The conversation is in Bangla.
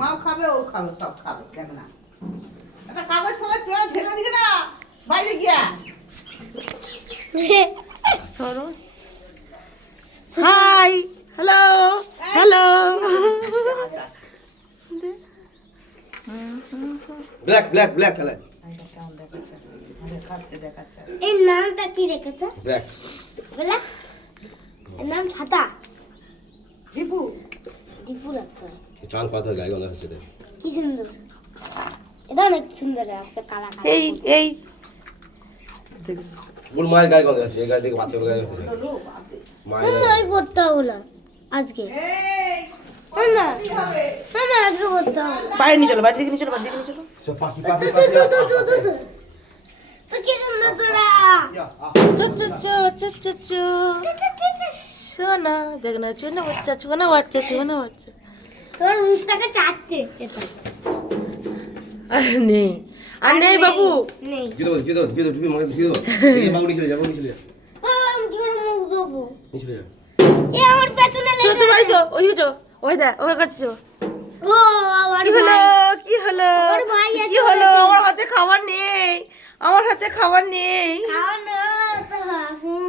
মাও খাবে, ও খাবে, সব খাবে, দেখ না একটা কাগজ ফাগজ পেড়ে ঢেলে দিকে না বাইরে গিয়া। ধরো hi hello hello black black black খেলে কেমন দেখাচ্ছে, দেখাচ্ছে দেখাচ্ছে। এর নামটা কি রেখেছে? ব্ল্যাক বলে এর নাম ছাতা। দীপু দীপু রাখতে হয়। চাল পাতা গায়ে গন্ধ হচ্ছে রে। কি সুন্দর, এটা অনেক সুন্দর লাগছে, কালা কালা। এই এই ওর মায়ের গায়ে গন্ধ হচ্ছে, এই গায়ে থেকে বাচ্চাগুলো গায়ে হচ্ছে তো রূপ আছে। মায়ের মামা আমি পড়তে হবো না আজকে। এই মামা কি হবে? মামা আজকে পড়তে হবে না। বাইরে নিয়ে চলো, বাড়ি থেকে নিয়ে চলো, বাড়ি থেকে নিয়ে চলো। সব পাখি পাখি পাখি তো কি সুন্দর তোরা। চো চো চো চো চো চো সোনা দেখ না, ছোনা বাচ্চা ছোনা বাচ্চা ছোনা বাচ্চা। তোর মুখটাকে চাটছে এটা। আর নেই, আর নেই বাবু। নেই কি দাও তুমি আমাকে কি দাও এই বাবু নিয়ে চলে যা, বাবু নিয়ে চলে যা, বাবা আমি কি করে মুখ দেবো? নিয়ে চলে যা। এ আমার পেছনে চো লেগে তুই বাড়ি চো, ওই চো, ওই দা ওই কাছে চো। ও আমার কি হলো ভাই। কি হলো আমার ভাই আছে, কি হলো? আমার হাতে খাবার নেই, আমার হাতে খাবার নেই। খাও না তো হুম